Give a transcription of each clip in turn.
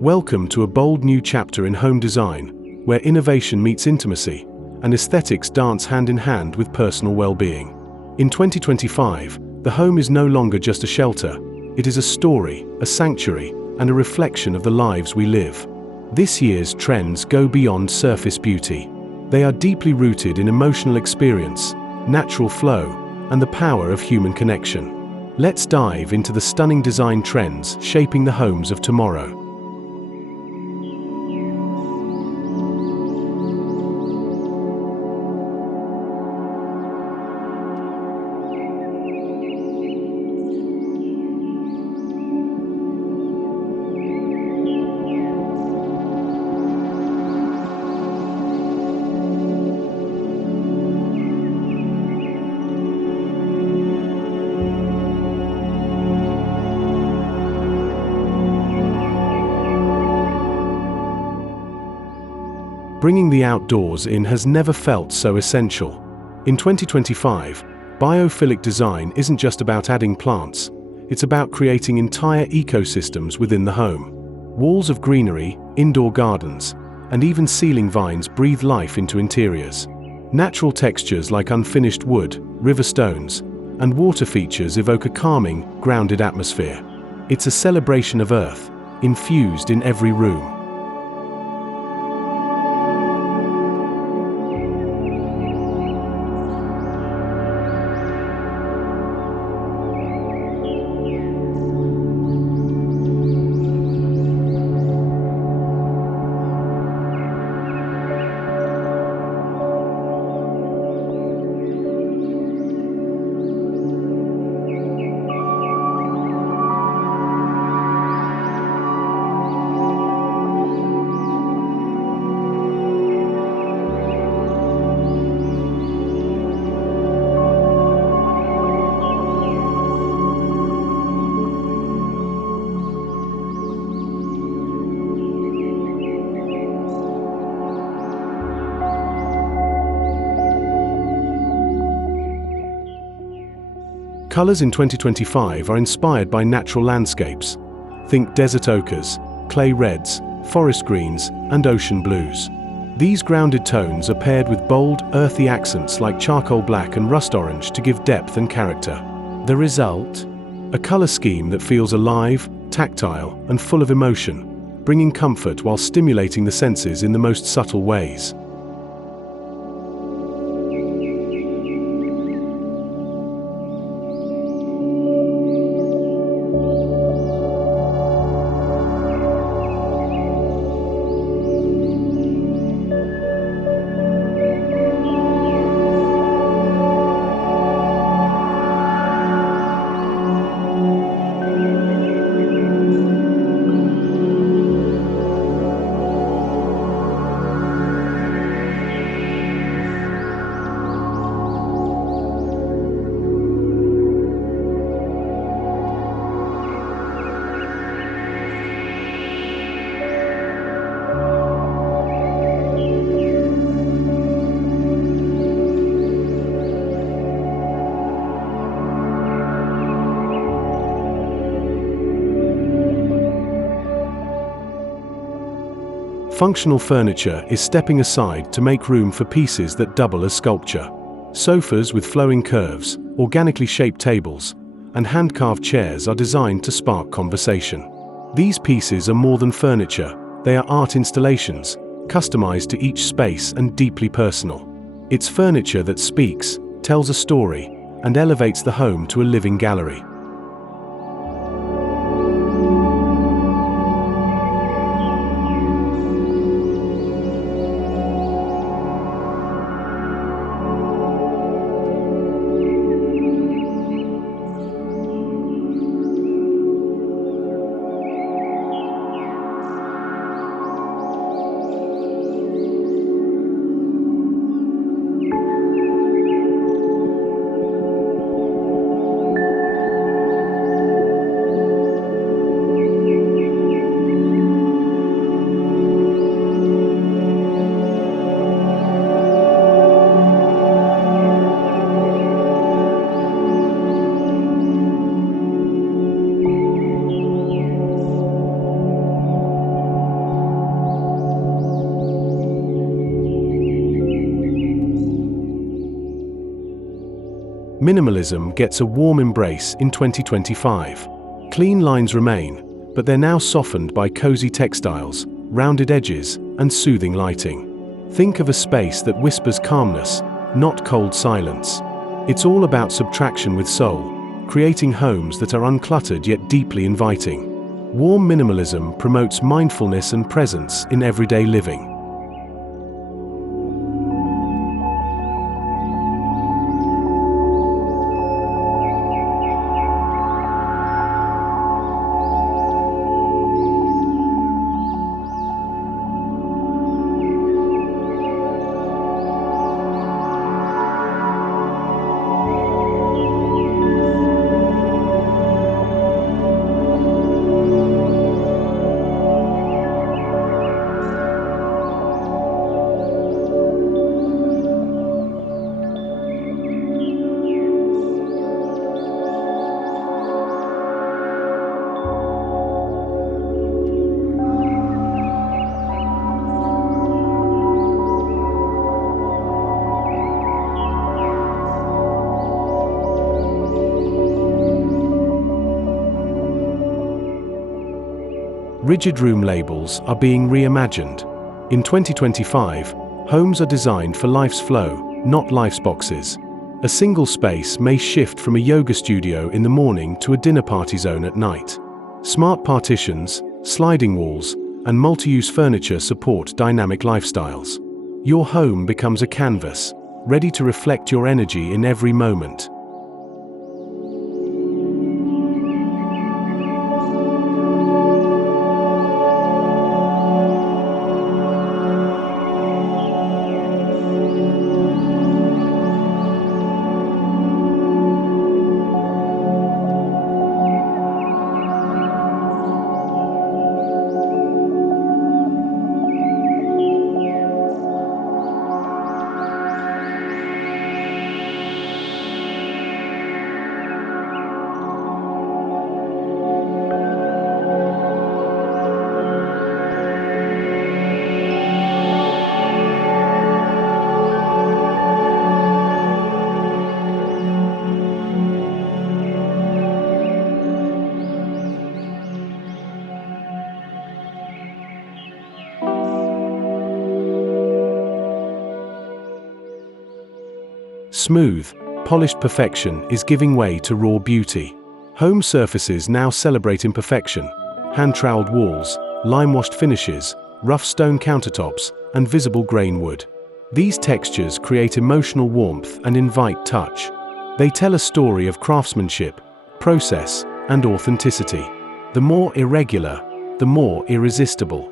Welcome to a bold new chapter in home design, where innovation meets intimacy, and aesthetics dance hand in hand with personal well-being. In 2025, the home is no longer just a shelter. It is a story, a sanctuary, and a reflection of the lives we live. This year's trends go beyond surface beauty. They are deeply rooted in emotional experience, natural flow, and the power of human connection. Let's dive into the stunning design trends shaping the homes of tomorrow. Bringing the outdoors in has never felt so essential. In 2025, biophilic design isn't just about adding plants, it's about creating entire ecosystems within the home. Walls of greenery, indoor gardens, and even ceiling vines breathe life into interiors. Natural textures like unfinished wood, river stones, and water features evoke a calming, grounded atmosphere. It's a celebration of earth, infused in every room. Colors in 2025 are inspired by natural landscapes. Think desert ochres, clay reds, forest greens, and ocean blues. These grounded tones are paired with bold, earthy accents like charcoal black and rust orange to give depth and character. The result? A color scheme that feels alive, tactile, and full of emotion, bringing comfort while stimulating the senses in the most subtle ways. Functional furniture is stepping aside to make room for pieces that double as sculpture. Sofas with flowing curves, organically shaped tables, and hand-carved chairs are designed to spark conversation. These pieces are more than furniture, they are art installations, customized to each space and deeply personal. It's furniture that speaks, tells a story, and elevates the home to a living gallery. Minimalism gets a warm embrace in 2025. Clean lines remain, but they're now softened by cozy textiles, rounded edges, and soothing lighting. Think of a space that whispers calmness, not cold silence. It's all about subtraction with soul, creating homes that are uncluttered yet deeply inviting. Warm minimalism promotes mindfulness and presence in everyday living. Rigid room labels are being reimagined. In 2025, homes are designed for life's flow, not life's boxes. A single space may shift from a yoga studio in the morning to a dinner party zone at night. Smart partitions, sliding walls, and multi-use furniture support dynamic lifestyles. Your home becomes a canvas, ready to reflect your energy in every moment. Smooth, polished perfection is giving way to raw beauty. Home surfaces now celebrate imperfection: hand-troweled walls, lime-washed finishes, rough stone countertops, and visible grain wood. These textures create emotional warmth and invite touch. They tell a story of craftsmanship, process, and authenticity. The more irregular, the more irresistible.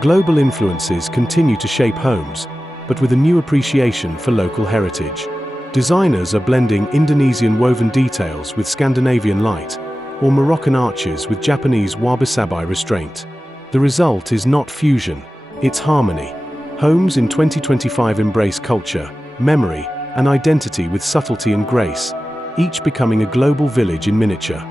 Global influences continue to shape homes, but with a new appreciation for local heritage. Designers are blending Indonesian woven details with Scandinavian light, or Moroccan arches with Japanese wabi-sabi restraint. The result is not fusion, it's harmony. Homes in 2025 embrace culture, memory, and identity with subtlety and grace, each becoming a global village in miniature.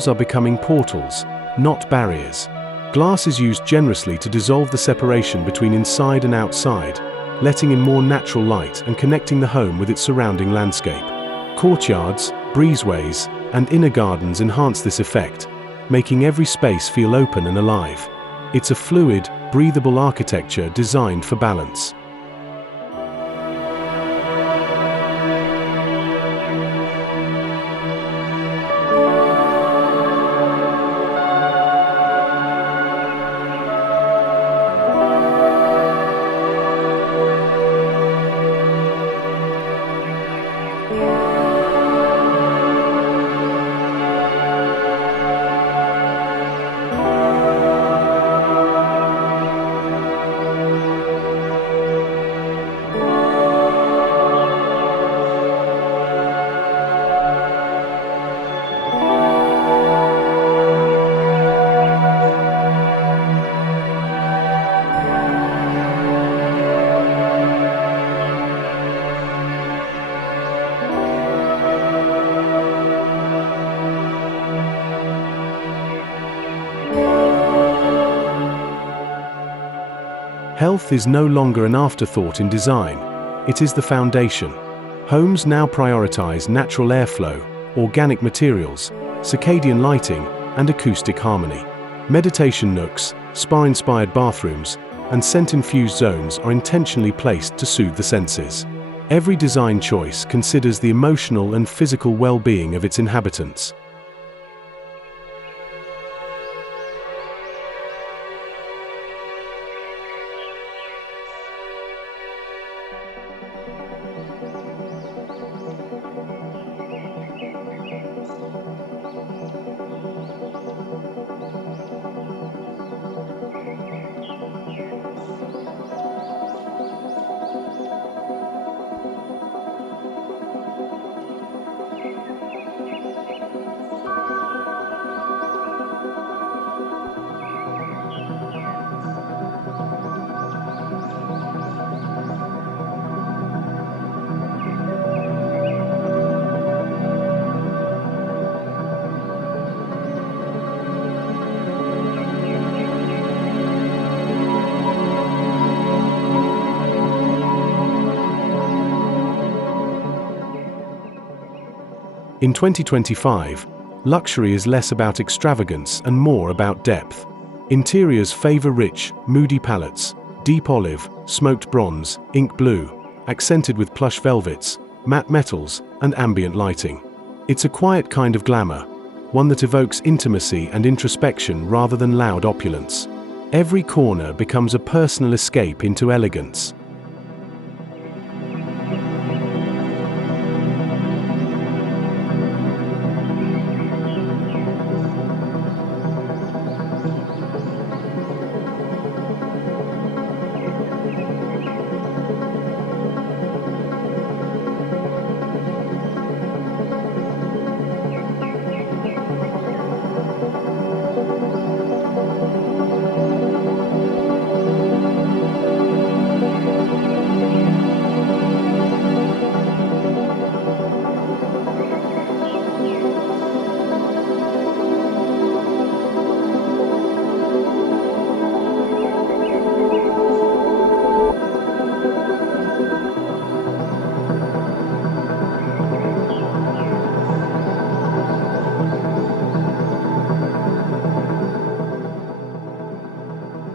Walls are becoming portals, not barriers. Glass is used generously to dissolve the separation between inside and outside, letting in more natural light and connecting the home with its surrounding landscape. Courtyards, breezeways, and inner gardens enhance this effect, making every space feel open and alive. It's a fluid, breathable architecture designed for balance. Health is no longer an afterthought in design, it is the foundation. Homes now prioritize natural airflow, organic materials, circadian lighting, and acoustic harmony. Meditation nooks, spa-inspired bathrooms, and scent-infused zones are intentionally placed to soothe the senses. Every design choice considers the emotional and physical well-being of its inhabitants. In 2025, luxury is less about extravagance and more about depth. Interiors favor rich, moody palettes, deep olive, smoked bronze, ink blue, accented with plush velvets, matte metals, and ambient lighting. It's a quiet kind of glamour, one that evokes intimacy and introspection rather than loud opulence. Every corner becomes a personal escape into elegance.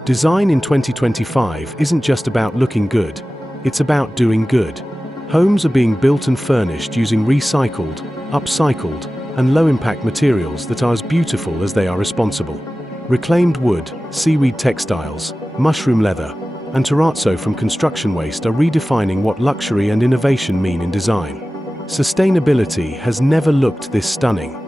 Design in 2025 isn't just about looking good, it's about doing good. Homes are being built and furnished using recycled, upcycled, and low-impact materials that are as beautiful as they are responsible. Reclaimed wood, seaweed textiles, mushroom leather, and terrazzo from construction waste are redefining what luxury and innovation mean in design. Sustainability has never looked this stunning.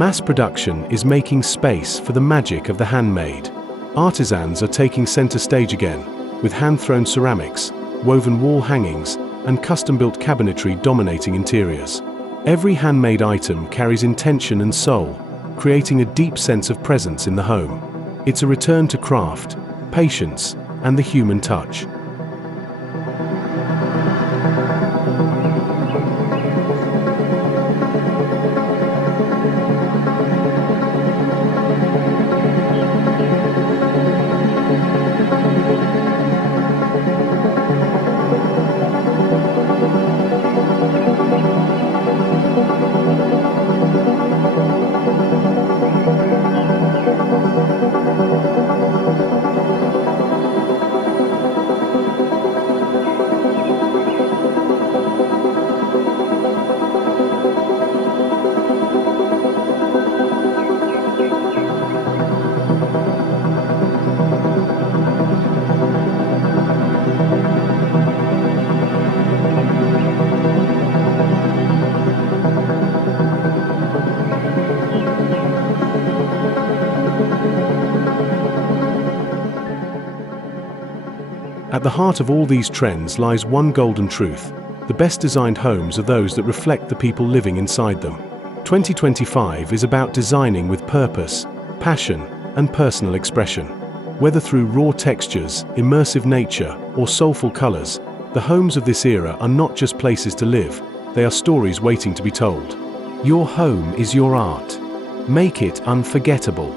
Mass production is making space for the magic of the handmade. Artisans are taking center stage again, with hand-thrown ceramics, woven wall hangings, and custom-built cabinetry dominating interiors. Every handmade item carries intention and soul, creating a deep sense of presence in the home. It's a return to craft, patience, and the human touch. At the heart of all these trends lies one golden truth: the best designed homes are those that reflect the people living inside them. 2025 is about designing with purpose, passion, and personal expression. Whether through raw textures, immersive nature, or soulful colors, the homes of this era are not just places to live, they are stories waiting to be told. Your home is your art. Make it unforgettable.